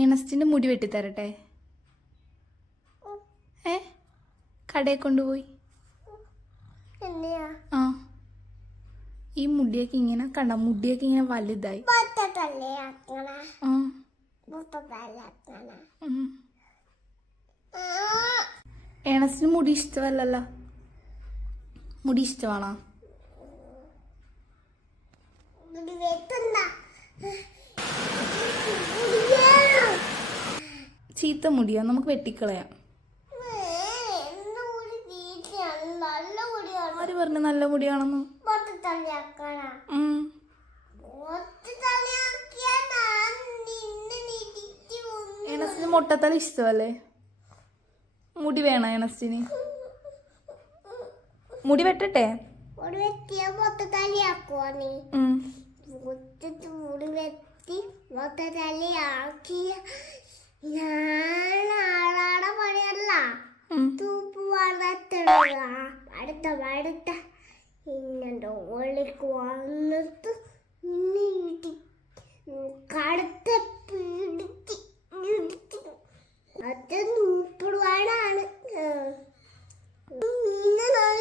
ഏണസ്റ്റിൻ്റെ മുടി വെട്ടിത്തരട്ടെ? കടയിൽ കൊണ്ടുപോയി. ആ, ഈ മുടിയൊക്കെ ഇങ്ങനെ കണ്ട, മുടിയൊക്കെ ഇങ്ങനെ വലുതായി. ഏണസ്റ്റിന് മുടി ഇഷ്ടമല്ലല്ലോ. മുടി ഇഷ്ടമാണോ? ചീത്ത മുടിയാ, നമുക്ക് വെട്ടിക്കളയാം. ആര് പറഞ്ഞു നല്ല മുടിയാണെന്ന്? ഏണസ്റ്റിന് മൊട്ടത്തല ഇഷ്ടമല്ലേ? മുടി വേണോ ഏണസ്റ്റിന്? മുടി വെട്ടട്ടെ? അടുത്ത ഓളിക്ക് വന്നിട്ട് കടുത്ത പിടിച്ച് അത് നൂപ്പിടുവാനാണ്.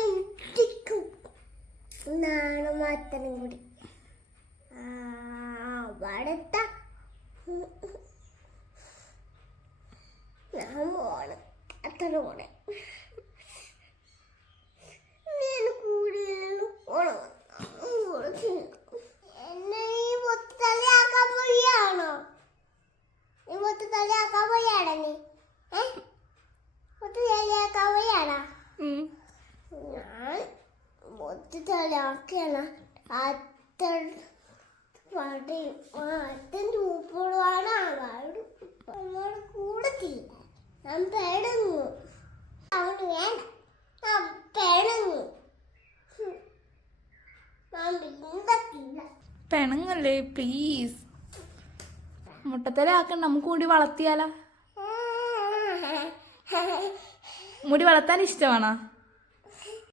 ഇട്ടിക്കും നാണ് മാത്രം കൂടി അടുത്ത ഞാൻ പോണ് അത്ര കൂടെ എന്നെ നീ പൊത്തലയാക്കാൻ പോയാണോ? നീ പൊത്തലയാക്കാൻ പോയാടാ? നീ പൊത്തലയാക്കാൻ പോയാടാ? ഞാൻ പൊത്തലയാക്കിയാണ് അച്ഛൻ തൂപ്പിടുവാണ്. നമ്മളോട് കൂടത്തില്ല. ഞാൻ പെടുന്നു. അവന് വേണ്ട, ഞാൻ പെടുന്നു. പെണങ്ങല്ലേ പ്ലീസ്. മുട്ടത്തല ആക്കണ്ട, നമുക്ക് മുടി വളർത്തിയാലോ? മുടി വളർത്താൻ ഇഷ്ടമാണോ?